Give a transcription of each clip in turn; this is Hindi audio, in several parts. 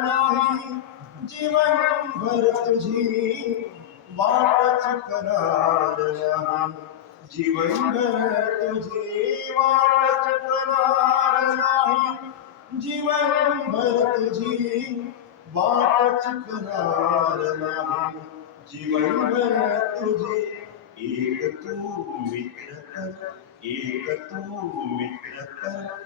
नाही जीवनभर तुझी वाट चुकणार नाही जीवनभर तुझी वाट चुकणार नाही जीवनभर तुझी वाट चुकणार नाही जीवनभर तुझी एक तू मित्र कर, एक तू मित्र कर।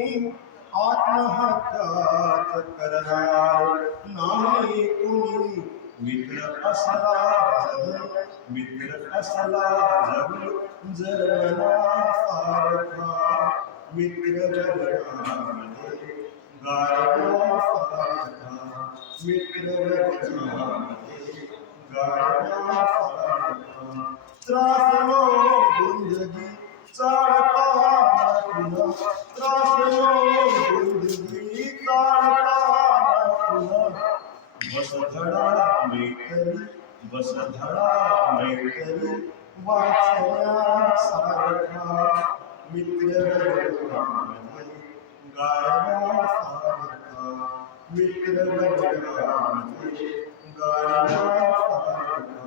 आत्महत्याच करणार नाही कुणी मित्र असला जवळ मित्र असला जवळ जरवला सारखा मित्र जगण्यामध्ये गारवा सारखा मित्र जगण्यामध्ये गारवा सारखा त्रासलो तुला बस धडा मैत्री बस धडा मैत्री वाचण्यासारखा मित्र वर्गामध्ये गारवा सारखा मित्र वर्गामध्ये गारवा सारखा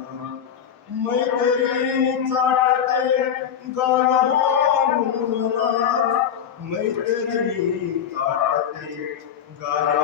मैत्री चाटते गारवा मैत्री चाटते गारवा